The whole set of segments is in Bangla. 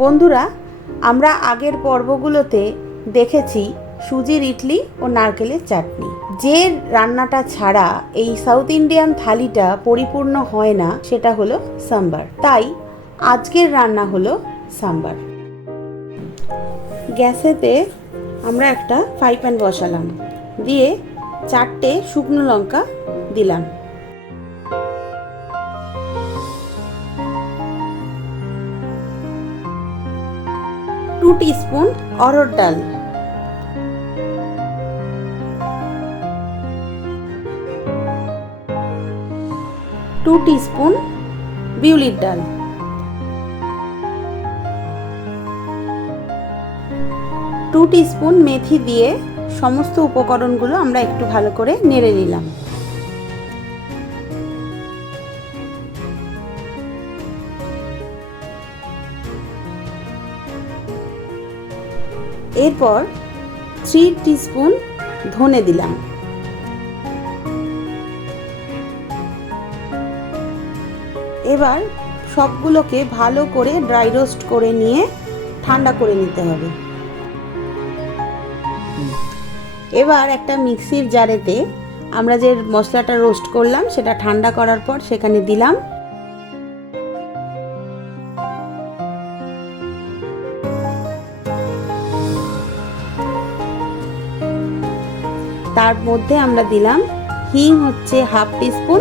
বন্ধুরা, আমরা আগের পর্বগুলোতে দেখেছি সুজির ইডলি ও নারকেলের চাটনি। যে রান্নাটা ছাড়া এই সাউথ ইন্ডিয়ান থালিটা পরিপূর্ণ হয় না সেটা হলো সাম্বার। তাই আজকের রান্না হলো সাম্বার। গ্যাসেতে আমরা একটা ফ্রাই প্যান বসালাম, দিয়ে 4টে শুকনো লঙ্কা দিলাম। টু টিস্পুন অড়হর ডাল, 2 টিস্পুন বিউলির ডাল, 2 টিস্পুন মেথি দিয়ে সমস্ত উপকরণগুলো আমরা একটু ভালো করে নেড়ে নিলাম। এরপর 3 টিস্পুন ধনে দিলাম। এবার সবগুলোকে ভালো করে ড্রাই রোস্ট করে নিয়ে ঠান্ডা করে নিতে হবে। এবার একটা মিক্সির জারেতে আমরা যে মশলাটা রোস্ট করলাম সেটা ঠান্ডা করার পর সেখানে দিলাম। তার মধ্যে আমরা দিলাম হিং হচ্ছে 1/2 টিস্পুন,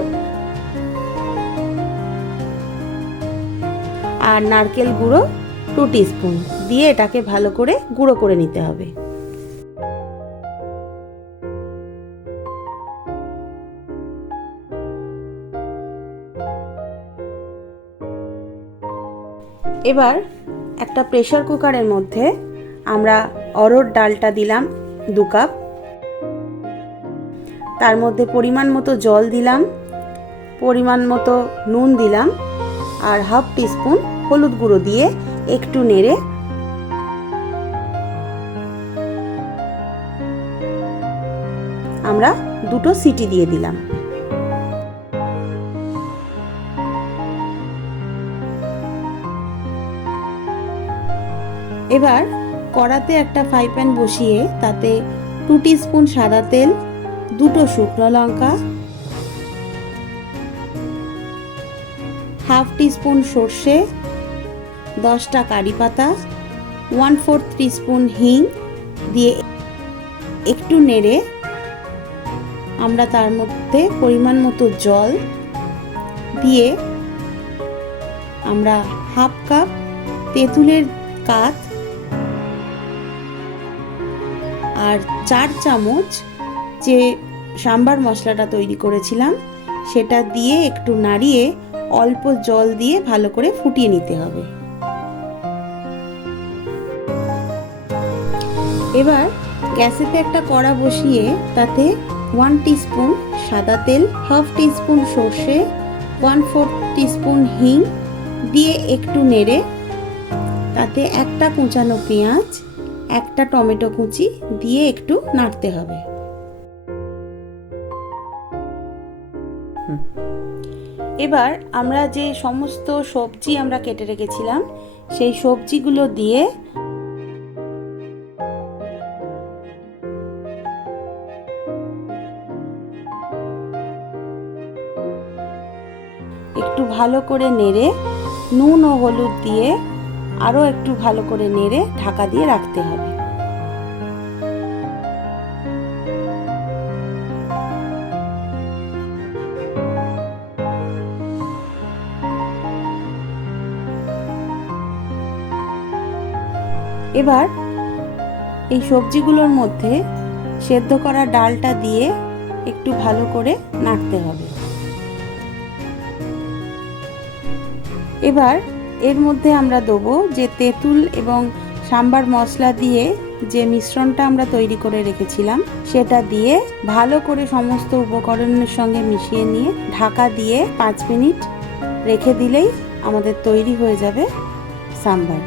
আর নারকেল গুঁড়ো 2 টিস্পুন দিয়ে এটাকে ভালো করে গুঁড়ো করে নিতে হবে। এবার একটা প্রেসার কুকারের মধ্যে আমরা অড়হর ডালটা দিলাম 2 কাপ, তার মধ্যে পরিমাণ মতো জল দিলাম, পরিমাণ মতো নুন দিলাম, আর 1/2 টিস্পুন হলুদ গুঁড়ো দিয়ে একটু নেড়ে আমরা 2টো সিটি দিয়ে দিলাম। এবার কড়াতে একটা ফ্রাই প্যান বসিয়ে তাতে 2 টিস্পুন সাদা তেল, 2টো শুকনো লঙ্কা, 1/2 টিস্পুন সর্ষে, 10টা কারি পাতা, 1/4 টিস্পুন হিং দিয়ে একটু নেড়ে আমরা তার মধ্যে পরিমাণ মতো জল দিয়ে আমরা 1/2 কাপ তেঁতুলের কাঠ আর 4 চামচ যে সাম্বার মশলাটা তৈরি করেছিলাম সেটা দিয়ে একটু নাড়িয়ে অল্প জল দিয়ে ভালো করে ফুটিয়ে নিতে হবে। এবার গ্যাসেতে একটা কড়া বসিয়ে তাতে 1 টিস্পুন সাদা তেল, 1/2 টিস্পুন সর্ষে, 1/4 টিস্পুন হিং দিয়ে একটু নেড়ে তাতে একটা কুচানো পেঁয়াজ, একটা টমেটো কুচি দিয়ে একটু নাড়তে হবে। এবার আমরা যে সমস্ত সবজি আমরা কেটে রেখেছিলাম সেই সবজিগুলো দিয়ে একটু ভালো করে নেড়ে নুন ও হলুদ দিয়ে আরও একটু ভালো করে নেড়ে ঢাকা দিয়ে রাখতে হবে। এবার এই সবজিগুলোর মধ্যে সেদ্ধ করা ডালটা দিয়ে একটু ভালো করে নাড়তে হবে। এবার এর মধ্যে আমরা দেবো যে তেঁতুল এবং সাম্বার মশলা দিয়ে যে মিশ্রণটা আমরা তৈরি করে রেখেছিলাম সেটা দিয়ে ভালো করে সমস্ত উপকরণের সঙ্গে মিশিয়ে নিয়ে ঢাকা দিয়ে 5 মিনিট রেখে দিলেই আমাদের তৈরি হয়ে যাবে সাম্বার।